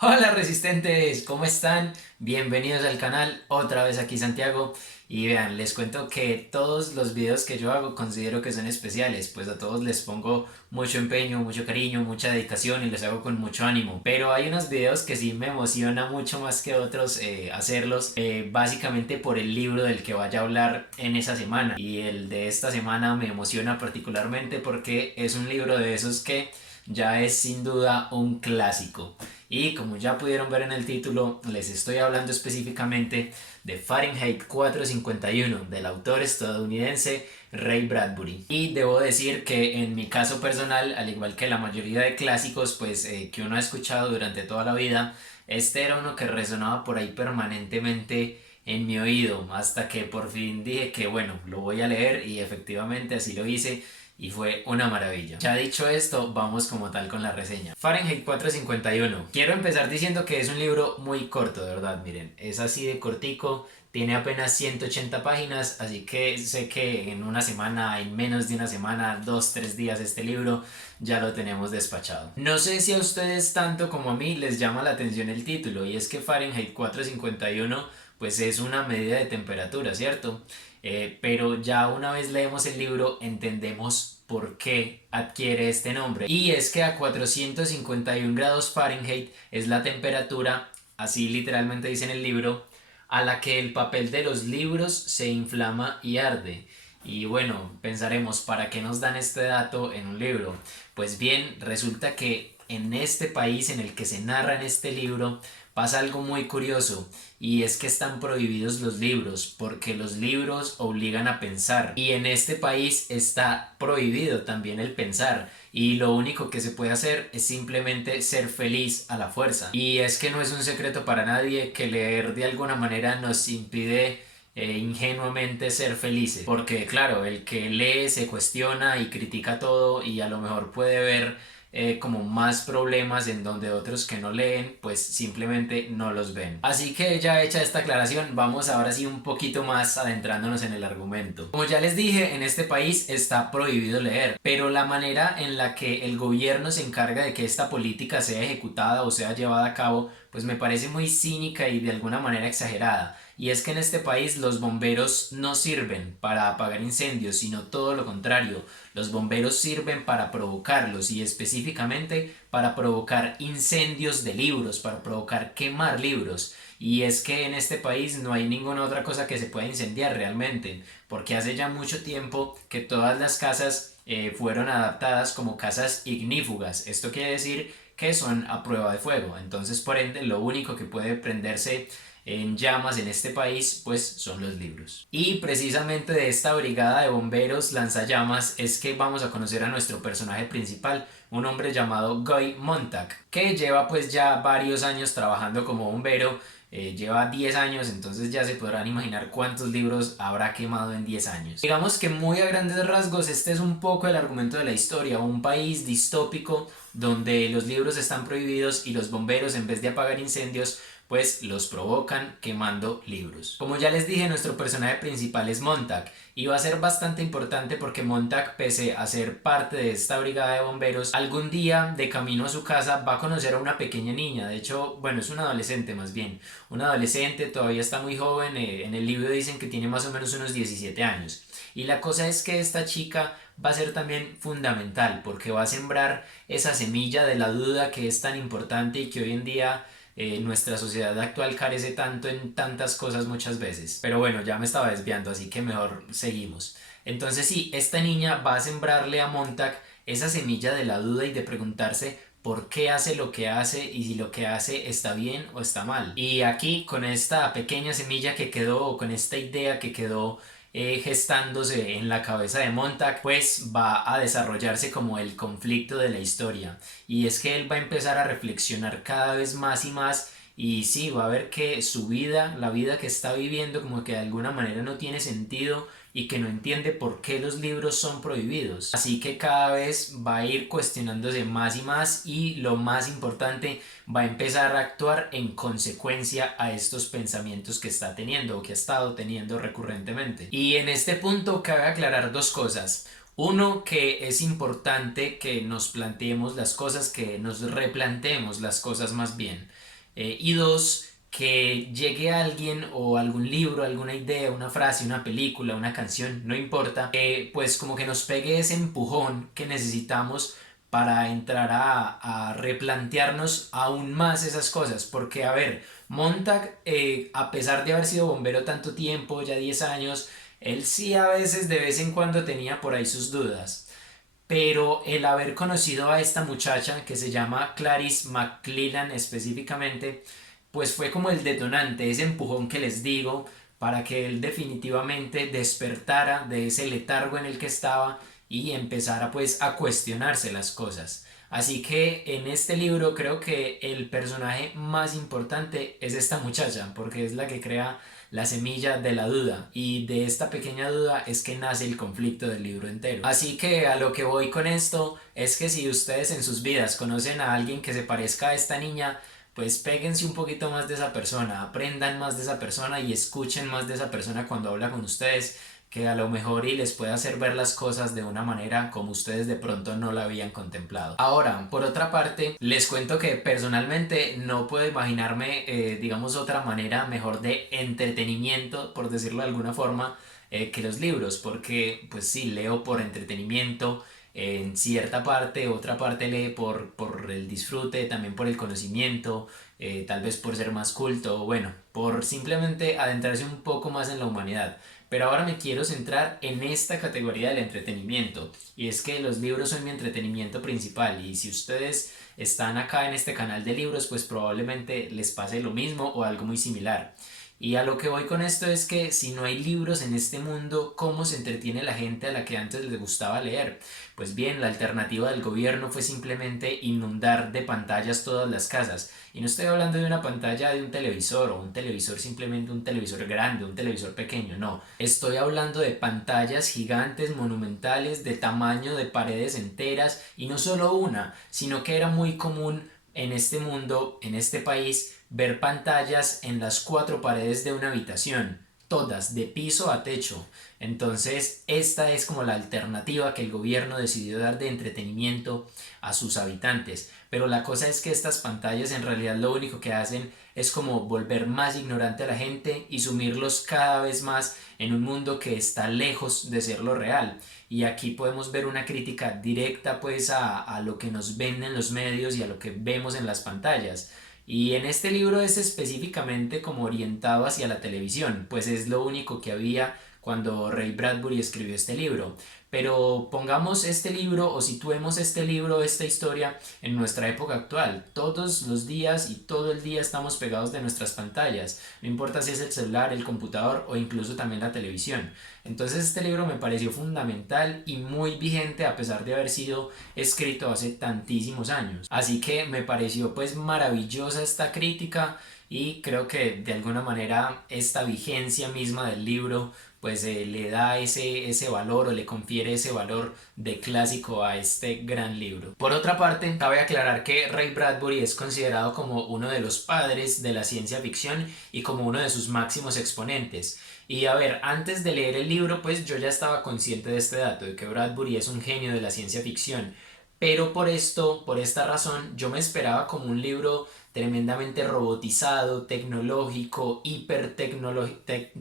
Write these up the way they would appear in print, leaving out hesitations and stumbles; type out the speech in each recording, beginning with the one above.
Hola resistentes, ¿cómo están? Bienvenidos al canal, otra vez aquí Santiago. Y vean, les cuento que todos los videos que yo hago considero que son especiales, pues a todos les pongo mucho empeño, mucho cariño, mucha dedicación y los hago con mucho ánimo. Pero hay unos videos que sí me emociona mucho más que otros hacerlos, básicamente por el libro del que vaya a hablar en esa semana. Y el de esta semana me emociona particularmente porque es un libro de esos que ya es sin duda un clásico. Y como ya pudieron ver en el título, les estoy hablando específicamente de Fahrenheit 451 del autor estadounidense Ray Bradbury. Y debo decir que en mi caso personal, al igual que la mayoría de clásicos que uno ha escuchado durante toda la vida, este era uno que resonaba por ahí permanentemente en mi oído, hasta que por fin dije que bueno, lo voy a leer y efectivamente así lo hice y fue una maravilla. Ya dicho esto, vamos como tal con la reseña. Fahrenheit 451. Quiero empezar diciendo que es un libro muy corto, de verdad, miren, es así de cortico, tiene apenas 180 páginas, así que sé que en una semana, en menos de una semana, 2, 3 días este libro ya lo tenemos despachado. No sé si a ustedes tanto como a mí les llama la atención el título, y es que Fahrenheit 451 pues es una medida de temperatura, ¿cierto? Pero ya una vez leemos el libro entendemos por qué adquiere este nombre. Y es que a 451 grados Fahrenheit es la temperatura, así literalmente dice en el libro, a la que el papel de los libros se inflama y arde. Y bueno, pensaremos, ¿para qué nos dan este dato en un libro? Pues bien, resulta que en este país en el que se narra en este libro pasa algo muy curioso, y es que están prohibidos los libros porque los libros obligan a pensar, y en este país está prohibido también el pensar, y lo único que se puede hacer es simplemente ser feliz a la fuerza. Y es que no es un secreto para nadie que leer de alguna manera nos impide ingenuamente ser felices, porque claro, el que lee se cuestiona y critica todo y a lo mejor puede ver como más problemas en donde otros que no leen pues simplemente no los ven. Así que ya hecha esta aclaración, vamos ahora sí un poquito más adentrándonos en el argumento. Como ya les dije, en este país está prohibido leer, pero la manera en la que el gobierno se encarga de que esta política sea ejecutada o sea llevada a cabo pues me parece muy cínica y de alguna manera exagerada. Y es que en este país los bomberos no sirven para apagar incendios, sino todo lo contrario. Los bomberos sirven para provocarlos, y específicamente para provocar incendios de libros, para provocar quemar libros. Y es que en este país no hay ninguna otra cosa que se pueda incendiar realmente, porque hace ya mucho tiempo que todas las casas fueron adaptadas como casas ignífugas. Esto quiere decir que son a prueba de fuego. Entonces, por ende, lo único que puede prenderse en llamas en este país pues son los libros. Y precisamente de esta brigada de bomberos lanzallamas es que vamos a conocer a nuestro personaje principal, un hombre llamado Guy Montag, que lleva pues ya varios años trabajando como bombero. Lleva 10 años, entonces ya se podrán imaginar cuántos libros habrá quemado en 10 años. Digamos que muy a grandes rasgos este es un poco el argumento de la historia, un país distópico donde los libros están prohibidos y los bomberos, en vez de apagar incendios, pues los provocan quemando libros. Como ya les dije, nuestro personaje principal es Montag, y va a ser bastante importante porque Montag, pese a ser parte de esta brigada de bomberos, algún día de camino a su casa va a conocer a una pequeña niña. De hecho, bueno, es una adolescente más bien, una adolescente, todavía está muy joven, en el libro dicen que tiene más o menos unos 17 años. Y la cosa es que esta chica va a ser también fundamental porque va a sembrar esa semilla de la duda que es tan importante y que hoy en día nuestra sociedad actual carece tanto en tantas cosas muchas veces. Pero bueno, ya me estaba desviando, así que mejor seguimos. Entonces sí, esta niña va a sembrarle a Montag esa semilla de la duda y de preguntarse por qué hace lo que hace y si lo que hace está bien o está mal. Y aquí con esta pequeña semilla que quedó, o con esta idea que quedó gestándose en la cabeza de Montag, pues va a desarrollarse como el conflicto de la historia. Y es que él va a empezar a reflexionar cada vez más y más, y sí, va a ver que su vida, la vida que está viviendo, como que de alguna manera no tiene sentido y que no entiende por qué los libros son prohibidos. Así que cada vez va a ir cuestionándose más y más, y lo más importante, va a empezar a actuar en consecuencia a estos pensamientos que está teniendo o que ha estado teniendo recurrentemente. Y en este punto cabe aclarar dos cosas. Uno, que es importante que nos planteemos las cosas, que nos replanteemos las cosas más bien. y dos, que llegue alguien o algún libro, alguna idea, una frase, una película, una canción, no importa, pues como que nos pegue ese empujón que necesitamos para entrar a replantearnos aún más esas cosas, porque a ver, Montag, a pesar de haber sido bombero tanto tiempo, ya 10 años, él sí a veces de vez en cuando tenía por ahí sus dudas, pero el haber conocido a esta muchacha que se llama Clarice McClellan específicamente, pues fue como el detonante, ese empujón que les digo, para que él definitivamente despertara de ese letargo en el que estaba y empezara pues a cuestionarse las cosas. Así que en este libro creo que el personaje más importante es esta muchacha, porque es la que crea la semilla de la duda, y de esta pequeña duda es que nace el conflicto del libro entero. Así que a lo que voy con esto es que si ustedes en sus vidas conocen a alguien que se parezca a esta niña, pues péguense un poquito más de esa persona, aprendan más de esa persona y escuchen más de esa persona cuando habla con ustedes, que a lo mejor y les puede hacer ver las cosas de una manera como ustedes de pronto no la habían contemplado. Ahora, por otra parte, les cuento que personalmente no puedo imaginarme, digamos, otra manera mejor de entretenimiento, por decirlo de alguna forma, que los libros, porque pues sí, leo por entretenimiento en cierta parte, otra parte lee por el disfrute, también por el conocimiento, tal vez por ser más culto, bueno, por simplemente adentrarse un poco más en la humanidad. Pero ahora me quiero centrar en esta categoría del entretenimiento, y es que los libros son mi entretenimiento principal, y si ustedes están acá en este canal de libros, pues probablemente les pase lo mismo o algo muy similar. Y a lo que voy con esto es que si no hay libros en este mundo, ¿cómo se entretiene la gente a la que antes les gustaba leer? Pues bien, la alternativa del gobierno fue simplemente inundar de pantallas todas las casas. Y no estoy hablando de una pantalla de un televisor o un televisor simplemente un televisor grande, un televisor pequeño, no. Estoy hablando de pantallas gigantes, monumentales, de tamaño de paredes enteras, y no solo una, sino que era muy común en este mundo, en este país, ver pantallas en las cuatro paredes de una habitación, todas de piso a techo. Entonces, esta es como la alternativa que el gobierno decidió dar de entretenimiento a sus habitantes. Pero la cosa es que estas pantallas en realidad lo único que hacen es como volver más ignorante a la gente y sumirlos cada vez más en un mundo que está lejos de ser lo real. Y aquí podemos ver una crítica directa pues a lo que nos venden los medios y a lo que vemos en las pantallas. Y en este libro es específicamente como orientado hacia la televisión, pues es lo único que había cuando Ray Bradbury escribió este libro. Pero pongamos este libro o situemos este libro, esta historia en nuestra época actual. Todos los días y todo el día estamos pegados de nuestras pantallas, no importa si es el celular, el computador o incluso también la televisión. Entonces este libro me pareció fundamental y muy vigente a pesar de haber sido escrito hace tantísimos años. Así que me pareció pues maravillosa esta crítica, y creo que de alguna manera esta vigencia misma del libro pues le da ese valor o le confiere ese valor de clásico a este gran libro. Por otra parte, cabe aclarar que Ray Bradbury es considerado como uno de los padres de la ciencia ficción y como uno de sus máximos exponentes. Y a ver, antes de leer el libro, pues yo ya estaba consciente de este dato, de que Bradbury es un genio de la ciencia ficción. Pero por esto, por esta razón, yo me esperaba como un libro tremendamente robotizado, tecnológico,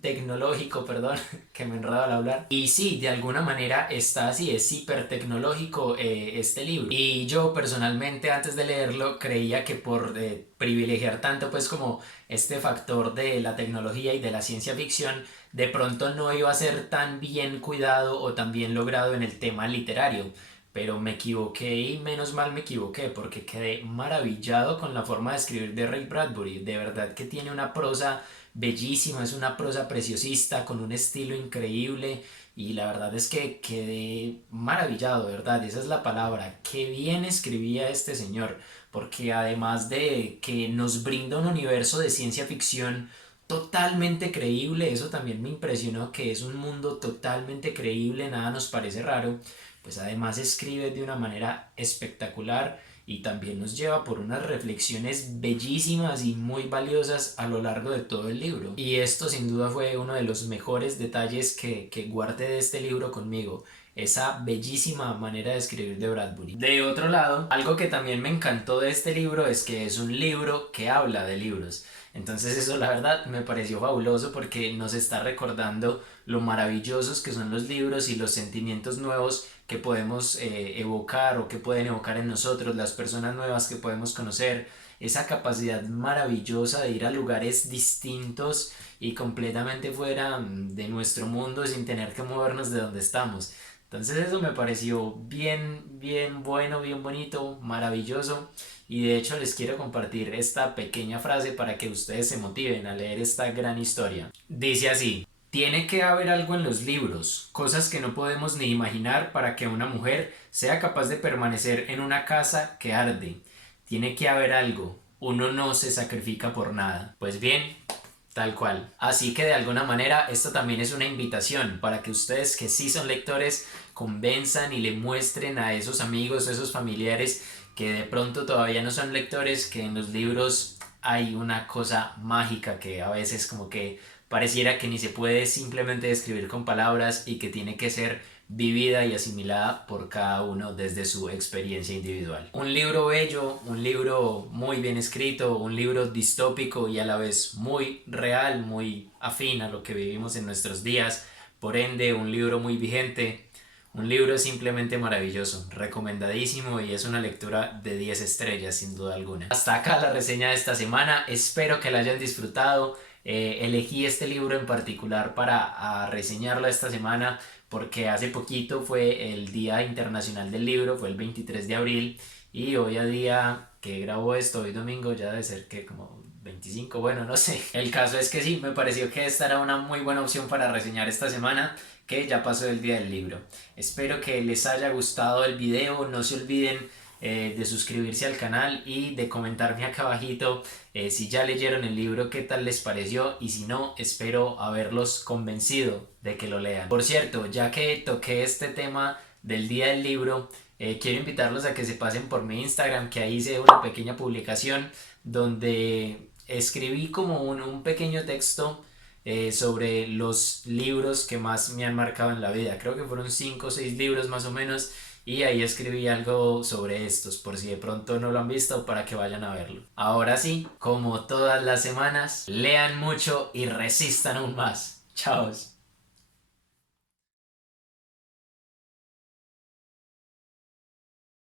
tecnológico, perdón, que me enredo al hablar. Y sí, de alguna manera está así, es hiper tecnológico este libro. Y yo personalmente antes de leerlo creía que por privilegiar tanto pues como este factor de la tecnología y de la ciencia ficción, de pronto no iba a ser tan bien cuidado o tan bien logrado en el tema literario. Pero me equivoqué, y menos mal me equivoqué, porque quedé maravillado con la forma de escribir de Ray Bradbury. De verdad que tiene una prosa bellísima, es una prosa preciosista, con un estilo increíble, y la verdad es que quedé maravillado, de verdad, esa es la palabra. Qué bien escribía este señor, porque además de que nos brinda un universo de ciencia ficción totalmente creíble, eso también me impresionó, que es un mundo totalmente creíble, nada nos parece raro, pues además escribe de una manera espectacular y también nos lleva por unas reflexiones bellísimas y muy valiosas a lo largo de todo el libro. Y esto sin duda fue uno de los mejores detalles que guardé de este libro conmigo, esa bellísima manera de escribir de Bradbury. De otro lado, algo que también me encantó de este libro es que es un libro que habla de libros. Entonces eso la verdad me pareció fabuloso porque nos está recordando lo maravillosos que son los libros y los sentimientos nuevos que podemos evocar o que pueden evocar en nosotros, las personas nuevas que podemos conocer, esa capacidad maravillosa de ir a lugares distintos y completamente fuera de nuestro mundo sin tener que movernos de donde estamos. Entonces eso me pareció bien bueno, bien bonito, maravilloso. Y de hecho les quiero compartir esta pequeña frase para que ustedes se motiven a leer esta gran historia. Dice así: tiene que haber algo en los libros, cosas que no podemos ni imaginar para que una mujer sea capaz de permanecer en una casa que arde. Tiene que haber algo, uno no se sacrifica por nada. Pues bien, tal cual. Así que de alguna manera esto también es una invitación para que ustedes que sí son lectores convenzan y le muestren a esos amigos o esos familiares que de pronto todavía no son lectores que en los libros hay una cosa mágica que a veces como que pareciera que ni se puede simplemente describir con palabras y que tiene que ser vivida y asimilada por cada uno desde su experiencia individual. Un libro bello, un libro muy bien escrito, un libro distópico y a la vez muy real, muy afín a lo que vivimos en nuestros días, por ende un libro muy vigente, un libro simplemente maravilloso, recomendadísimo y es una lectura de 10 estrellas sin duda alguna. Hasta acá la reseña de esta semana, espero que la hayan disfrutado. Elegí este libro en particular para reseñarlo esta semana porque hace poquito fue el Día Internacional del Libro, fue el 23 de abril y hoy a día que grabo esto, hoy domingo, ya debe ser que como 25, bueno, no sé. El caso es que sí, me pareció que esta era una muy buena opción para reseñar esta semana, que ya pasó el Día del Libro. Espero que les haya gustado el video, no se olviden de suscribirse al canal y de comentarme acá abajito si ya leyeron el libro, qué tal les pareció y si no, espero haberlos convencido de que lo lean. Por cierto, ya que toqué este tema del Día del Libro, quiero invitarlos a que se pasen por mi Instagram, que ahí hice una pequeña publicación donde escribí como un pequeño texto sobre los libros que más me han marcado en la vida. Creo que fueron 5 o 6 libros más o menos y ahí escribí algo sobre estos por si de pronto no lo han visto para que vayan a verlo. Ahora sí, como todas las semanas, lean mucho y resistan aún más. Chao.